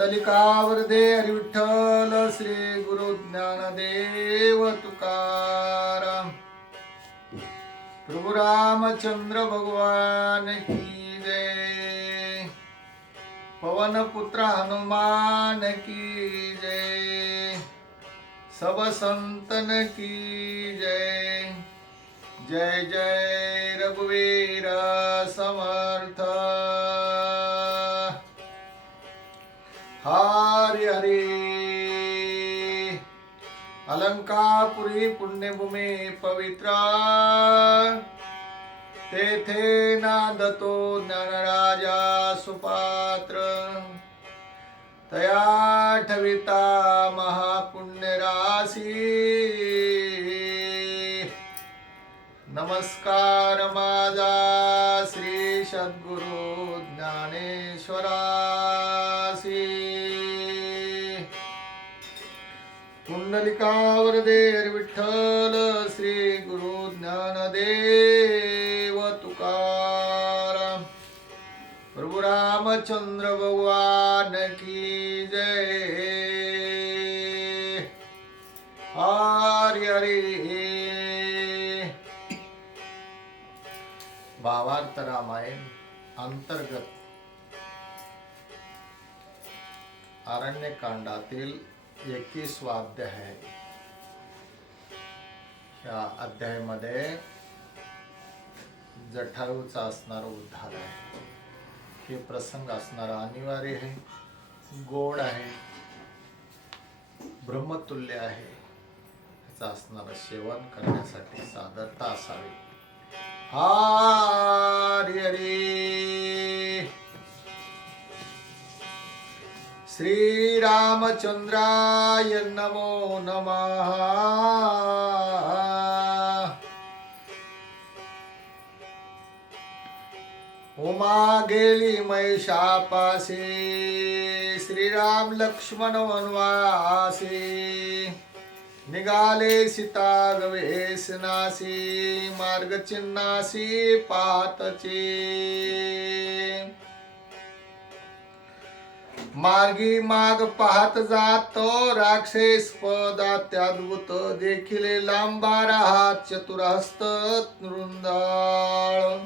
पुंडलिकावरदे हरी विठ्ठल श्री गुरु ज्ञानदेव तुकाराम। प्रभु रामचंद्र भगवान की जय। पवन पुत्र हनुमान की जय। सब संतन की जय। जय जय रघुवीर समर्थ। हरि हरि। अलंकापुरी पुण्यभूमी पवित्र, तेथे नांदतो ज्ञानराजा सुपात्र। तया ठविता महापुण्य राशी, नमस्कार माझा श्री सद्गुरु ज्ञानेश्वरासी। पुंडलिकावरदे हरी विठ्ठल श्री गुरु ज्ञानदेव तुकाराम। प्रभु रामचंद्र भगवान की जय। हरि हरि। भावार्थ रामायण अंतर्गत अरण्यकांडातील 21वा अध्याय आहे। या अध्यायामध्ये जटायूचा असणारा उद्धार आहे। हे प्रसंग असणारा अनिवार्य आहे, गोड आहे, ब्रह्मतुल्य आहे। याचा असणारा सेवन करण्यासाठी सादरता असावी। हरि हरि। श्री रामचंद्राय नमो नमः। उमा गेली महिषापासी, श्रीराम लक्ष्मण वनवासी। निघाले सीता गवेसनासी, मार्ग चिन्हासी पाहतचे। मार्गी माग पाहत जातो, राक्षस पद अत्याद्भुत देखिले। लांबारा हात चतुरहस्त वृंदाळ,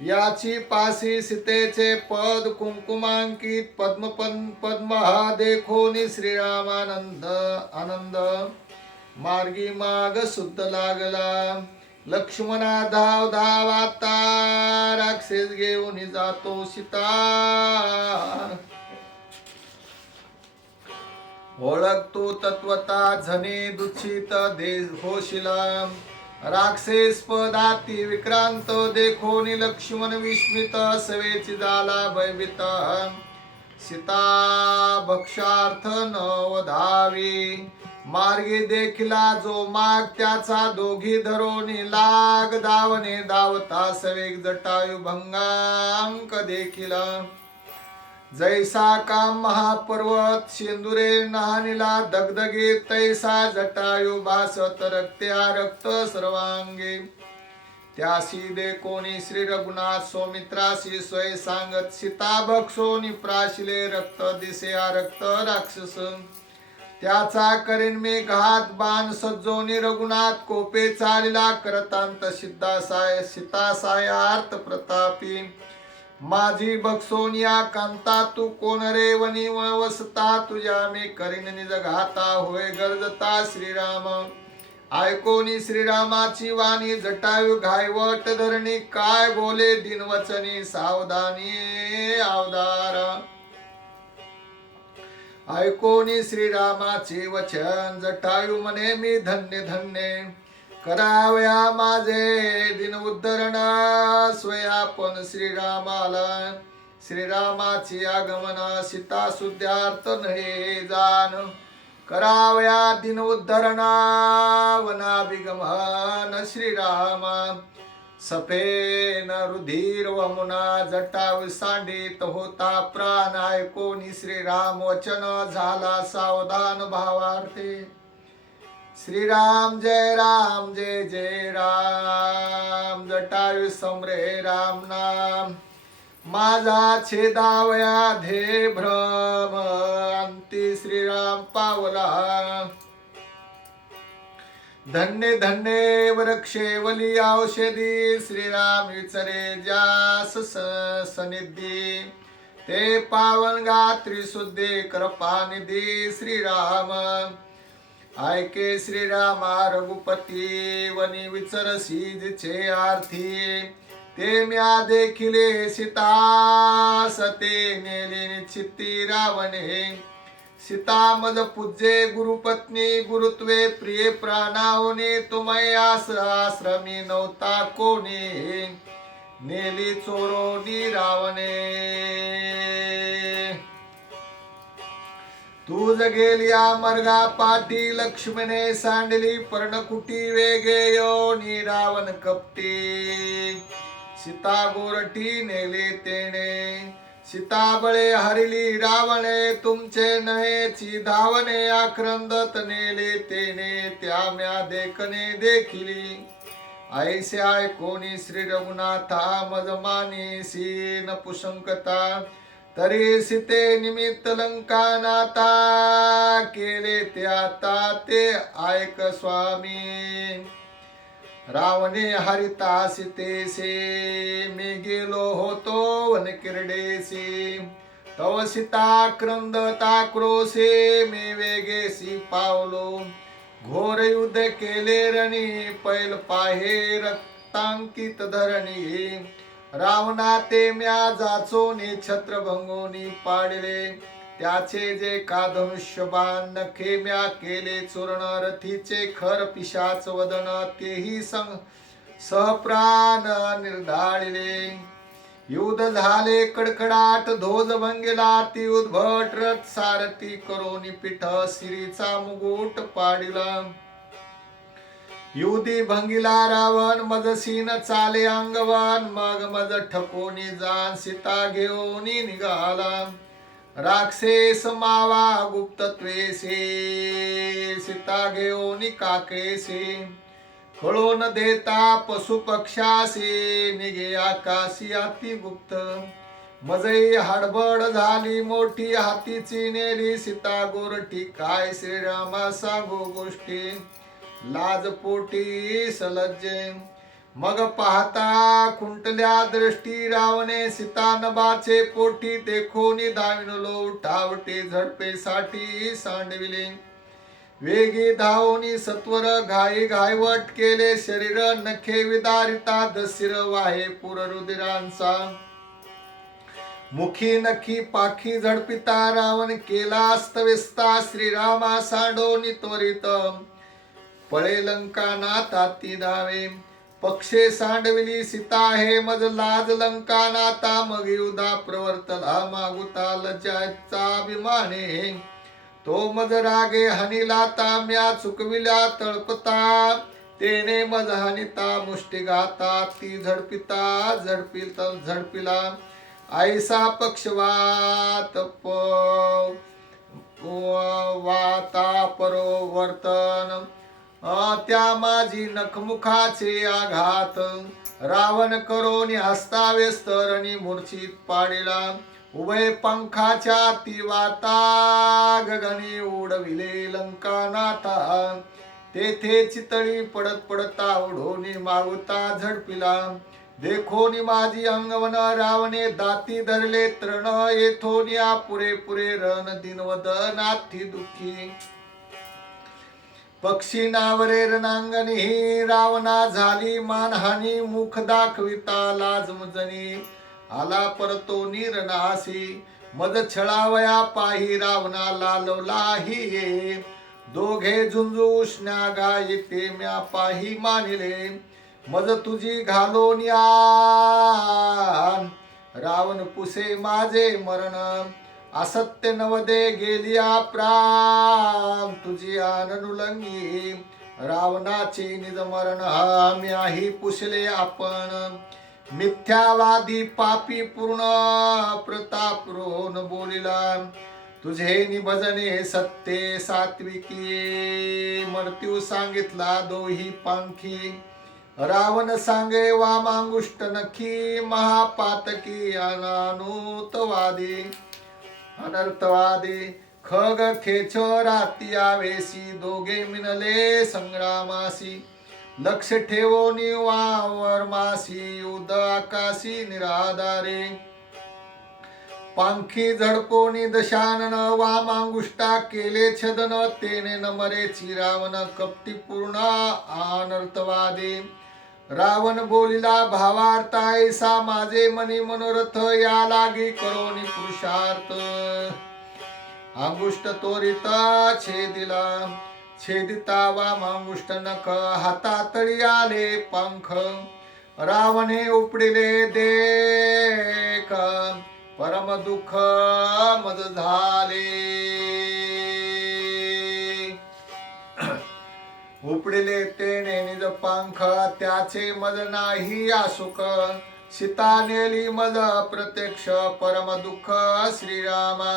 याची पासी सीतेचे पद कुंकुमांकित। पद्म हा देखोनी श्रीरामानंद आनंद। मार्गी माग शुद्ध लागला, लक्ष्मणा धाव धाव आता। राक्षस घेऊन जातो सीता, ओळखतो तत्वता झने दुःखित होशिला। राक्षस पदाती विक्रांत देखोनी, लक्ष्मण विस्मित सवेची झाला भयभीत। सीता भक्षार्थ नवधावी, मार्गी देखिला जो माग त्याचा। दोघी धरोनी लाग धावणे धावता सवेग। जटायू भंगांक देखिला, जैसा काम महापर्वत। शेंदुरे नहानिला दगदगे तैसा, जटायू भासत रक्त्या रक्त सर्वांगे। त्यासी देखोनी श्री रघुनाथ सौमित्रासी स्वय सांगत। सीता भक्षोनी प्राशिले रक्त दिसे रक्त राक्षस। त्याचा करीन मी घात बाण सज्जोनी, रघुनाथ कोपे चालिला करतांत। सीता सायार्थ प्रतापी, माझी बक्षोनिया कांता। तू कोण रे वनी वसता, तुझ्या मी करीन निज घाता। होय गरजता श्रीराम ऐकोनी, श्रीरामाची वाणी। जटायू घायवट धरणी, काय बोले दिनवचनी। सावधानी अवधारा ऐकोनी श्रीरामाचे वचन। जटायू म्हणे मी धन्य धन्य, करावया माझे दिन उद्धरण। स्वयापन श्रीरामाला, श्रीरामाची आगमन। सीता सुद्धार्थ नये जाण, करावया दिन उद्धरण। वनाभिगमन श्रीराम, सफेन रुधिर वमुना। जटायू सांडित होता प्राण, ऐकोनी श्रीराम वचन। झाला सावधान भावार्थे, श्रीराम जय जय राम। जटायू समरे राम नाम, माझा छेदावया धे भ्रम अंती श्रीराम पावला धन्य धन्य वृक्षेवली औषधी श्रीराम विचरे जास सनिधी ते पावन गात्री शुद्धे कृपानिधी श्रीराम ऐके श्रीरामा रघुपती वनी विचरसी जिचे आर्थी ते म्या देखिले सीता सते नेले निश्चिती रावणे सीता मज पूज्ये गुरुपत्नी गुरुत्वे प्रिय प्राणावने तुमय आश्रमी नव्हता कोणी नेली चोरोनी रावणे तूज गेलिया मर्गा पाठी लक्ष्मणे सांडली पर्णकुटी वेगे योनी रावण कपटी सीता गोरठी नेले तेणे सीता बळे हरिली रावणे तुमचे नहेची धावणे आक्रंदत नेले तेने त्या म्या देखणे देखिली ऐसे ऐकोनी श्री रघुनाथा मज मानेसी न पुशंकता तरी सीते निमित्त लंका नाता केले ते आता ते ऐक स्वामी रावणे हरिता सीतेसे मी गेलो होतो वन किरडेसी तव सीता क्रंदता क्रोसे मी वेगेसी पावलो घोर युद्ध केले रणी पैल पाहे रक्तांकित धरणी रावणा ते म्या जाचोनी छत्रभंगोनी पाडले त्याचे जे का धनुष्यबाण नखे म्या केले चूर्ण रथीचे खर पिशाच वदन तेही सहप्राण निर्धाळले युद्ध झाले कडकडाट ध्वज भंगेला ती उद्भट रथ सारथी करोनी पीठ सिरीचा मुकुट पाडिला युधी भंगिला रावण मजसीन चाले अंगवान मग मज ठकोनी जान सीता घेऊनी निघाला राक्षस मावा गुप्तत्वेसे सीता घेऊनी काकेसे कळो न देता पशु पक्षासे निघे आकाशी अति गुप्त मजई हडबड झाली मोठी हातीची नेली सीता गोरठी काय श्रीरामा सांगू गोष्टी लाज पोटी सलज्जे मग पाहता खुंटल्या दृष्टी रावणे सीता नभाचे पोटी देखोनी धाविनलो उठावटे झडपे साठी सांडविले वेगी धावोनी सत्वर घाई घायवट केले शरीर नखे विदारिता दसिर वाहे पुर रुधिरांचा मुखी नखी पाखी झडपिता रावण केला अस्तव्यस्ता श्रीरामा सांडोनी त्वरित पळे लंका नाता ती धावे पक्षे सांडविली सीता हे मज लाज लंका नाता मग युधा प्रवर्तला मागुता लज्जाचा अभिमाने तो मज रागे हनिला ताम्या चुकविल्या तळपता तेने मज हनिता मुष्टिघाता ती झडपिता झडपिला ऐसा पक्षवात वाता परोवर्तन त्या माझी नखमुखाचे आघात रावण करोनी हस्ताव्यस्त रणी मूर्छित पाडिला उभय पंखाच्या तिवाता गगनी उडविले लंकानाथा तेथे चितळी पडत पडता उडोनी मागुता झडपिला देखोनी माझी अंगवन रावणे दाती धरले तृण येथोनिया पुरे पुरे रण दिनवदनाथी दुःखी पक्षी नावरे रणांगणी रावणा झाली मानहानी मुख दाखविता लाज मुजनी आला परतो निरनासी मद छळावया पाही रावणा लालवलाही दोघे झुंजुष्ण्या गायते म्या पाही मानिले मज तुझी घालोन रावण पुसे माझे मरण असत्य नवदे गेलिया प्राण तुझी आननुलंगी रावणाचे निज मरण म्याही पुसले आपण मिथ्यावादी पापी पूर्ण प्रताप रोन बोलिला तुझे निभजने सत्य सात्विकी मृत्यू सांगितला दोही पांखी रावण सांगे वामांगुष्ट नखी महापातकी अनानुतवादी अनर्थवादी खग खेचो राती आवेसी दोघे मिनले संग्रामासी लक्ष ठेवोनी वावर मासी उद आकाशी निराधारे पांखी झडकोनी दशानन वामांगुष्टा केले छदन तेने नमरे रावण कपटी पूर्ण अनर्थवादी रावण बोलिला भावार्थ ऐसा माझे मनी मनोरथ या लागी करोनी पुरुषार्थ अंगुष्ट तोरित छेदिला छेदिता वामांगुष्ट नख हातातळी आले पंख रावणे उपडिले देख परम दुःख मज झाले उपडिले तेने निज पंख त्याचे मज नाही आसुक सीता नेली मज प्रत्यक्ष परम दुःख श्रीरामा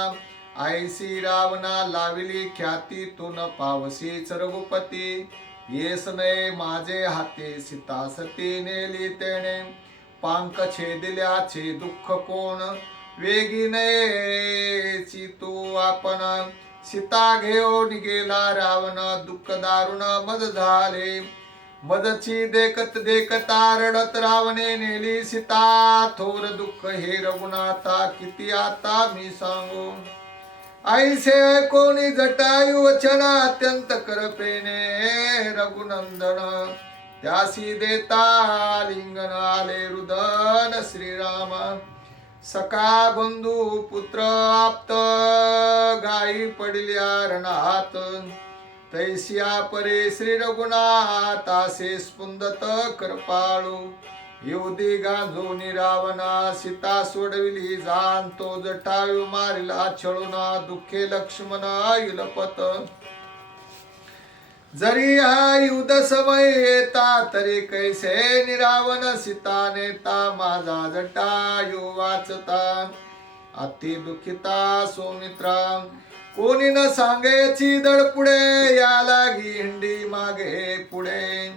ऐसी रावणा लाविली ख्याती तू न पावसी रघुपती येस नये माझे हाती सीता सती नेली तेने पांख छेदिल्याचे दुःख कोण वेगी नयेची तू आपण सीता घेऊन गेला रावण दुःख दारुण मज झाले मदची देखत देखता रडत रावणे नेली सीता थोर दुःख हे रघुनाथा किती आता मी सांगू ऐसे कोणी जटायु वचन अत्यंत करपेने रघुनंदन त्यासी देता लिंगन आले रुदन श्रीराम सखा बंधू पुत्र आप्त गायी पडल्या रणात तैसिया परे श्री रघुनाथ असे स्पुंदत कृपाळू युधी गांजोनी रावणा सीता सोडविली जाण तो जटायु मारिला छळून दुःखे लक्ष्मण युलपत जरी हा युद्ध समय येता तरी कैसे निरावण सीता नेता माझा जटायु वाचता अति दुखिता सौमित्रा कोणी न सांगेची दळ पुढे या लागी हिंडी मागे पुढे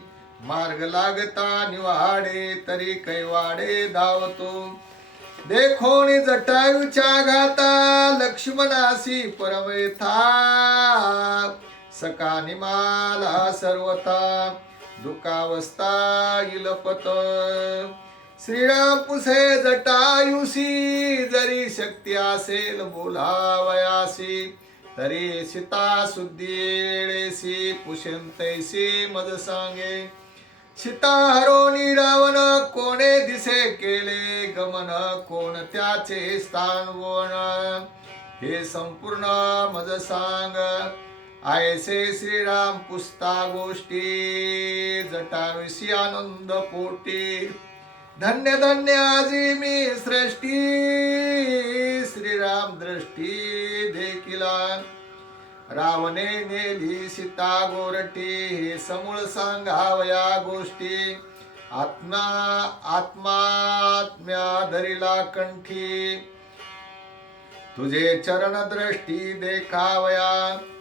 मार्ग लागता निवाडे तरी कैवाडे धावतो देखोनी जटायूच्या घाता लक्ष्मणासी परमेथा सका निमाला सर्वथा दुःखावस्था इलपत श्रीराम पुसे जटायुसी जरी शक्ती असेल बोलावयासी तरी सीता सुद्धीळेसी पुषंतैसी मज सांगे सीता हरोनी रावण कोणे दिसे केले गमन कोण त्याचे स्थान वन हे संपूर्ण मज सांग ऐसे श्रीराम पुसता गोष्टी जटाविषयी आनंद पोटी धन्य धन्य आजी मी सृष्टी श्रीराम दृष्टी देखिला रावणे नेली सीता गोरटी हे समूळ सांगावया गोष्टी आत्म्या धरिला कंठी तुझे चरण दृष्टी देखावया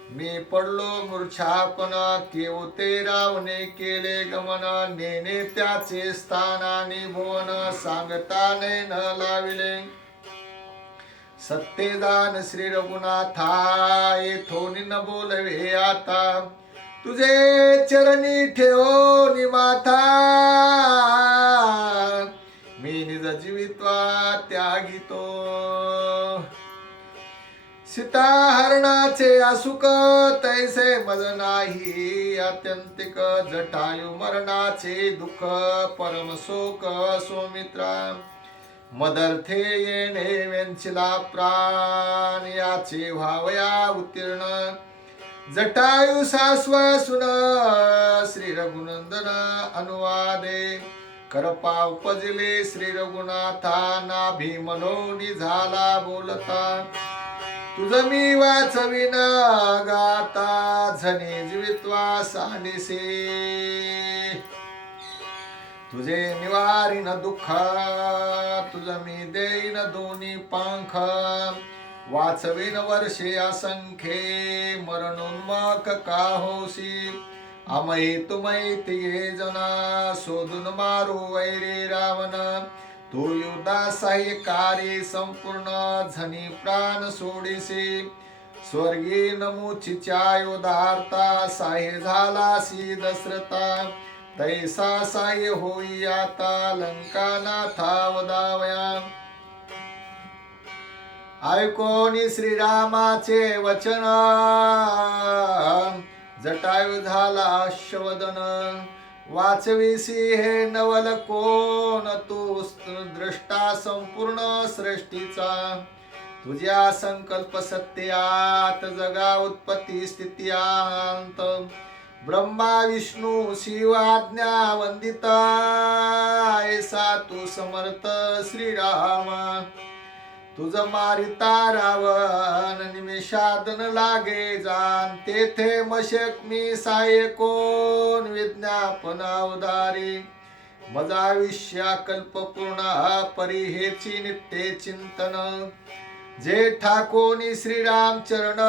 मी पडलो मूर्छापन केवते रावणे केले गमन नेने त्याचे स्थान आणि भुवन सांगता नैन लाविले सत्यदान श्री रघुनाथा येथोनी न बोलवे आता तुझे चरणी ठेवो निमाथा मी निज जीवित्वा त्यागितो सीता हरणाचे असुक तैसे मज नाही अत्यंतिक जटायु मरणाचे दुःख परम शोक सौमित्रा मदर्थे येणे वेंचिला प्राण याचे व्हावया उत्तीर्ण जटायु साश्वासुन श्री रघुनंदन अनुवादे करपा उपजले श्री रघुनाथा नाभी मनोनी झाला बोलता तुझ मी वाचविन गाता झनी जीवित्वा सांडिसे तुझे निवारीन दुःख तुझ मी देईन दोन्ही पंख वाचविन वर्षे असंख्ये मरणोन्मक का होसी अमही तुमही तिघे जना शोधून मारू वैरे रावण तू युद्धासाह्यकारी संपूर्ण झनी प्राण सोडीसी स्वर्गी नमुचीच्या योधार्था साह्य झालासी दशरथा तैसा साह्य होई आता लंका नाथा वदावया ऐकोनी श्रीरामाचे वचन जटायू झाला शवदन वाचविसी हे नवल कोण तू द्रष्टा संपूर्ण सृष्टीचा तुझ्या संकल्प सत्यात जगा उत्पत्ती स्थित्यांत ब्रह्मा विष्णू शिव आज्ञा वंदिता ऐसा तू समर्थ श्रीराम तुझ मारिता रावण निमिषादन लागे जाण तेथे मशक मी साये कोण विज्ञापन अवधारी मजा विषया कल्पपूर्ण परिहेची नित्य चिंतन जे ठाकोनी श्रीराम चरण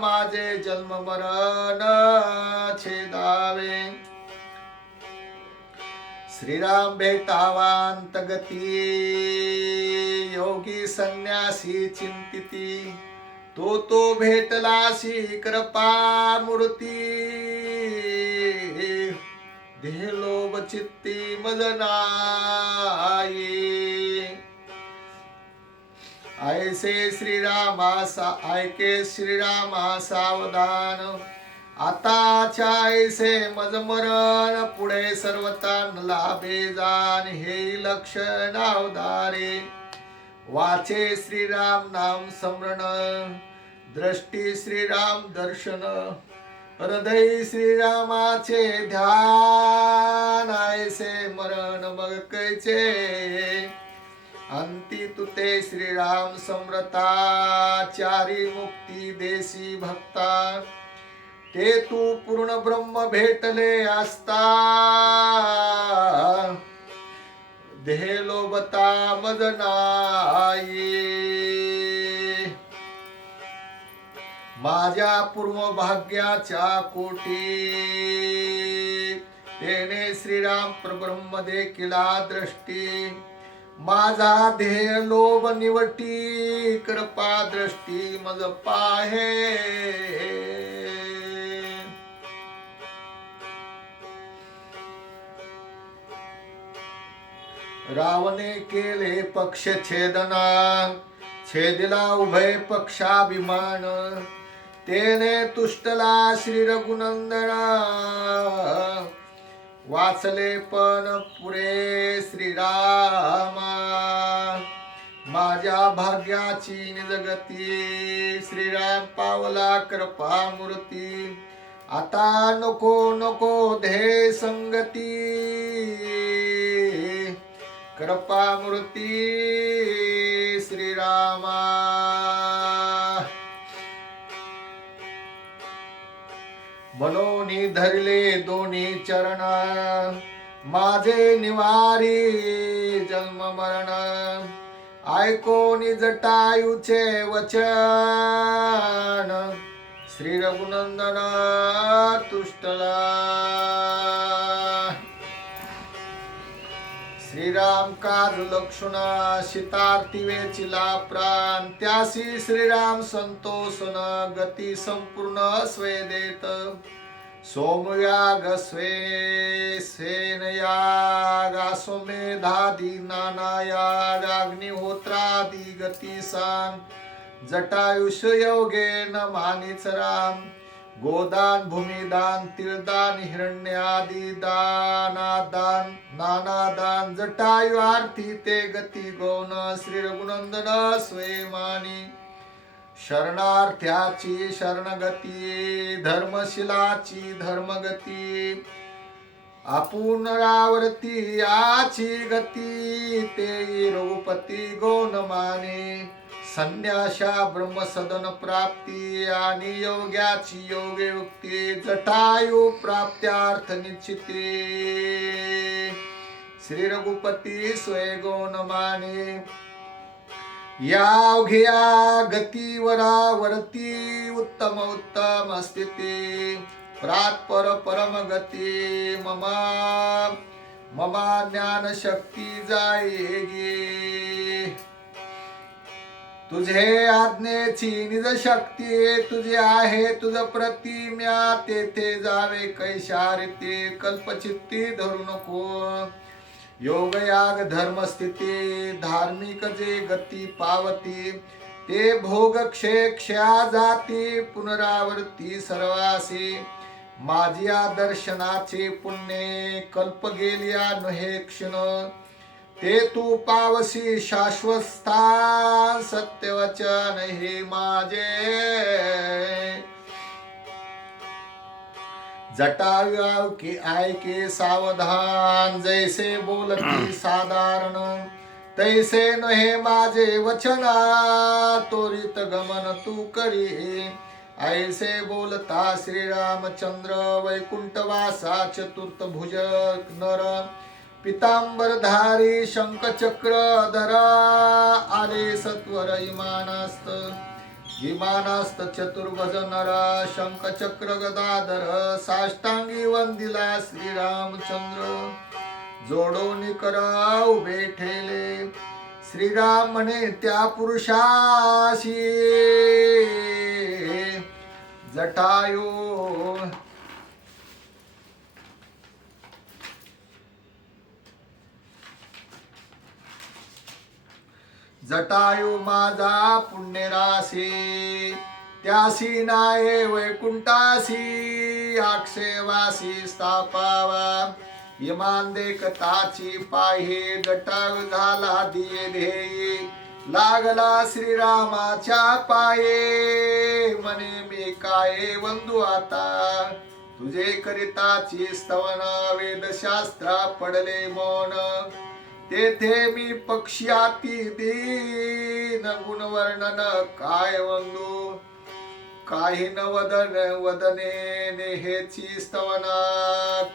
माझे जन्म मरण छेदावे श्रीराम भेटावांत गती योगी संन्यासी चिंतिती तो भेटलासी कृपा मूर्ती देह लोभ चित्ती मदनाई ऐसे श्रीरामा सावधान आताच्या ऐसे मजमरण पुढे सर्वता लाभे जाण हे लक्षण अवधारे वाचे श्रीराम नाम स्मरण दृष्टी श्रीराम दर्शन हृदय श्रीरामाचे ध्यान ऐसे मरण मग कैचे अंती तुते श्रीराम समृता चारी मुक्ती देसी भक्ता ते तू पूर्ण ब्रह्म भेटले असता देह लोभता मज नाही माझ्या पूर्व भाग्याच्या कोटी तेने श्रीराम परब्रह्म देखिला दृष्टी माझा ध्येय लोभ निवटी कृपा दृष्टी मज पाहे रावणे केले पक्ष छेदना छेदिला उभय पक्षाभिमान तेने तुष्टला श्री रघुनंदना वाचले पण पुरे श्रीरामा माझ्या भाग्याची निजगती श्रीराम पावला कृपा मूर्ती आता नको नको ध्येय संगती कृपा मूर्ती श्रीरामा मनोनी धरले दोन्ही चरण माझे निवारी जन्म मरण ऐकोनी जटायूचे वचन श्री रघुनंदन तुष्टला श्रीराम काज लक्षण सीतार्ती वेचिला प्राण त्यासी श्रीराम संतोषन गती संपूर्ण स्वे देत सोमयाग स्वे सेनयाग सोमेधादी नानायाग अग्निहोत्रादी गती सांग जटायुष योगे न मानिच राम गोदान भूमिदान तिळदान हिरण्यादी दानादान नानादान जटायु आरती ते गती गौन श्री रघुनंदन स्वयमानी शरणार्थ्याची शरणगती धर्मशिलाची धर्मगती आपुनरावर्ती याची गती ते रघुपती गौन माने संन्याशा ब्रह्मसदन प्राप्ती आणि योग्याची योगयुक्ती जटायु प्राप्त्यार्थ निश्चिते श्री रघुपती स्वयगौन माने या अवघ्या गतीवरावरती उत्तम उत्तम स्थिती प्रात्पर परम गती ममा ज्ञान शक्ती जायेगी. तुझे आज्ञेची निज शक्ती तुझे आहे तुझ प्रतिम्या तेथे जावे कैशार ते कल्पचित्ती धरू नको. योग याग धर्म स्थिती धार्मिक जे गती पावती ते भोग क्षया जाती पुनरावर्ती सर्वासी. माझिया दर्शनाचे पुण्य कल्प गेलिया नहे क्षण ते तू पावसी शाश्वत स्थान सत्यवचन हे माझे. जटायु की ऐके सावधान जैसे बोलती साधारण तैसे नहे माझे वचना त्वरित गमन तू करी. ऐसे बोलता श्री रामचंद्र वैकुंठवासा चतुर्थ भुज नर पितांबरधारी शंख चक्र धरा आले सत्वर विमानास्त चतुर्भुज नरा शंख चक्र गदाधर साष्टांगी वंदिला श्रीरामचंद्र. जोडोनी करा उभे ठेले श्रीराम म्हणे त्या पुरुषाशी. जटायू जटायू माझा पुण्यराशी त्यासी नाये वैकुंठासी अक्षयवासी स्थापावा. इमान देखताची पाहे जटायू झाला दिये ध्येयी लागला श्रीरामाच्या पाये. म्हणे मी काय वंदू आता तुझे करिताची स्तवन वेदशास्त्रा पडले मौन. तेथे मी पक्ष्याती दीन गुणवर्णन काय वंदू. काही न वदने हेची स्तवना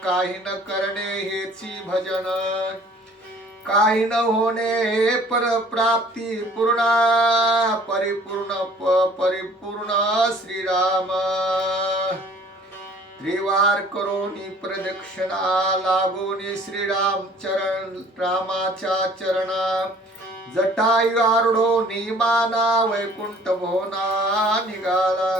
काही न करणे हेची भजन. काही न होणे परप्राप्ती पूर्ण परिपूर्ण श्रीराम. त्रिवार करोनी प्रदक्षिणा लागोनी श्रीराम रामाच्या चरणा. जटायू आरुढो निमाना वैकुंठ भवना निघाला.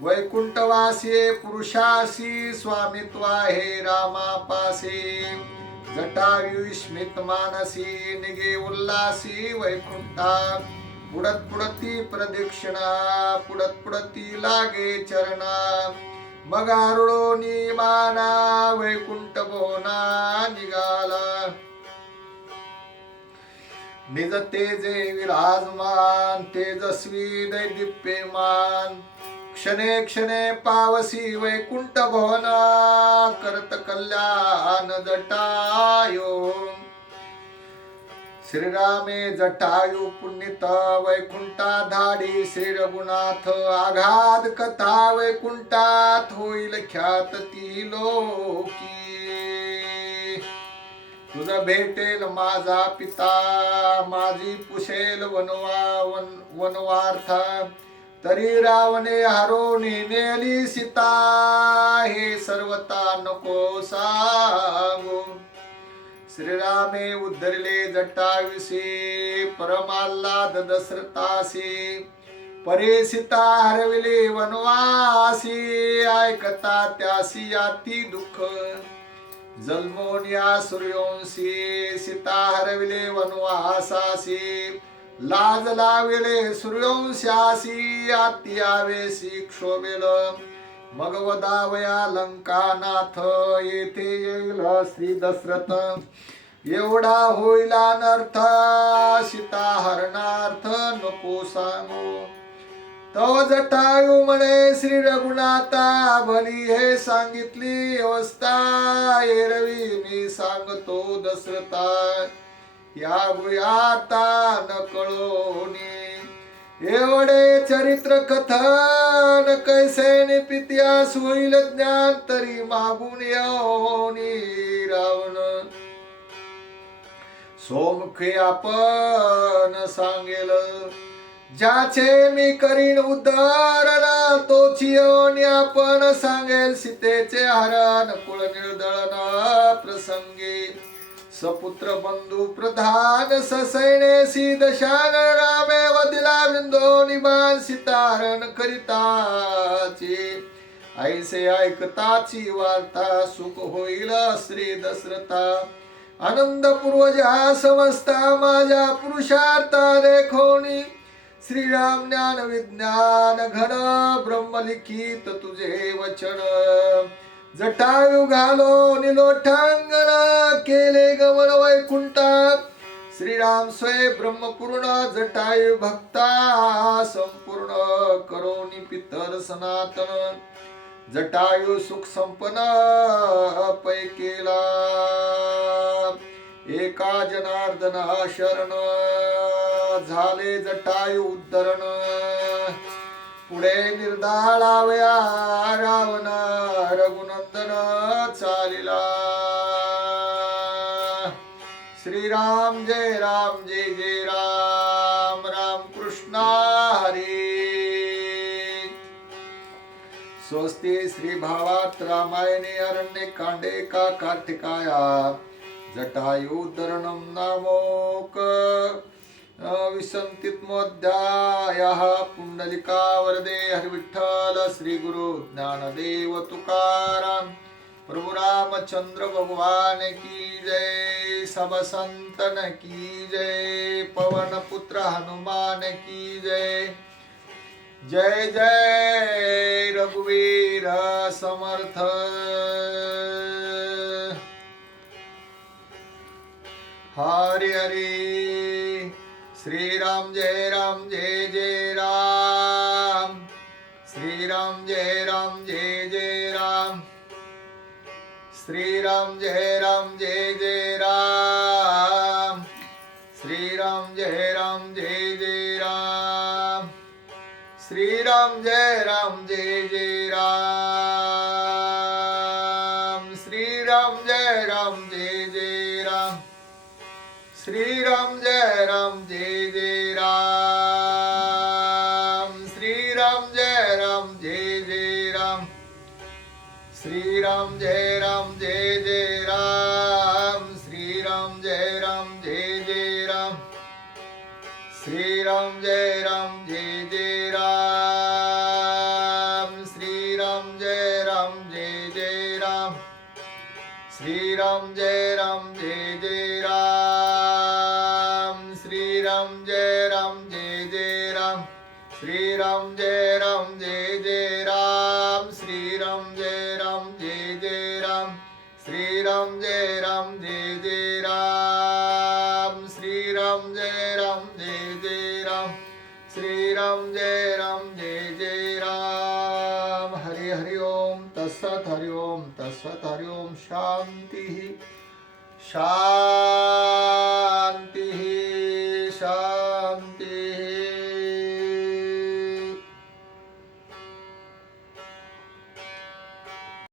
वैकुंठवासी पुरुषासी स्वामित्व आहे रामापासी. जटायू स्मित मानसी निगे उल्लासी वैकुंठा. पुढती प्रदक्षिणा पुढती लागे चरणा. मग आरुढो निमाना वैकुंठ भवना निघाला. निज तेजे विराजमान तेजस्वी दैदिप्यमान. क्षणे क्षणे पावसी वैकुंठ भवना करत कल्याण जटायो. श्रीरामे जटायू पुण्यित वैकुंठा धाडी श्री रघुनाथ. आघात कथा वैकुंठात होईल ख्यात ती लोकी. तुझ भेटेल माझा पिता माझी पुशेल वनवार्थ. तरी रावणे हरोनी नेली सीता हे सर्वता नको सांगू. श्रीरामे उद्धरले जटाविसी परमाल्लाद दशरथासी. परे सीता हरविले वनवासी ऐकता त्यासी याती दुःख. जन्मोनिया सूर्यवंशी सीता हरविले वनवासासी. लाज लाविले सूर्यवंशासी आती आवेशी क्षोभेल. मग वदावया लंकानाथ येथे येईल श्री दशरथ. एवढा होईल अनर्थ सीता हरणार्थ नको सांगू. तो जटायू म्हणे श्री रघुनाथा भली हे सांगितली अवस्था. एरवी मी सांगतो दशरथा या गुयाता न कळोनी. एवढे चरित्र कथन कैसे निपित्यास होईल ज्ञान तरी मागून येऊनी रावण. सोमखे आपण सांगेल ज्याचे मी करीन उद्धरण तोची योनी आपण सांगेल सीतेचे हरण कुळ निर्दळन प्रसंगी सपुत्र बंधू प्रधान ससैनेसी दशान रामे वदिला विंदो निबान सीतारण करिताची ऐसे ऐकताची वार्ता सुख होईल श्री दशरथा आनंद पूर्वजा समजता माझ्या पुरुषार्था देखोनी श्रीराम ज्ञान विज्ञान घन ब्रह्मलिखित तुझे वचन जटायु घालो निलोठांगण केले गमन वैकुंठात श्रीराम स्वयं ब्रह्मपूर्ण जटायु भक्ता संपूर्ण करोनी पितर सनातन जटायु सुख संपन्न पैकेला एका जनार्दना शरण झाले जटायु उद्धरण पुढे निर्धाळावया रावण रघुनंदन चालिला श्रीराम जय जय राम राम कृष्ण हरी स्वस्ति श्री भावात रामायणे अरण्ये कांडे का कार्तिकाया जटायुद्धरणं नामोक विसंतित्मोऽध्यायः पुंडलिका वरदे हरिविठ्ठल श्री गुरु ज्ञानदेव तुकाराम प्रभु रामचंद्र भगवान की जय सब संतन की जय पवन पुत्र हनुमान की जय जय जय रघुवीर समर्थ हरि हरि श्रीराम जय जय राम श्रीराम जय जय राम श्रीराम जय जय राम श्रीराम जय जय राम श्रीराम जय जय राम श्रीराम जय जय राम श्रीराम जय जय राम श्रीराम जय जय राम श्रीराम जय जय राम श्रीराम जय जय राम श्रीराम जय जय राम श्रीराम जय जय राम श्रीराम जय जय राम श्रीराम जय जय राम श्रीराम जय जय राम श्रीराम जय जय राम श्रीराम जय जय राम श्रीराम जय जय राम श्रीराम जय जय राम हरि हरि ओम तत्सत हरि ओम तत्सत हरि ओम शांति शांति।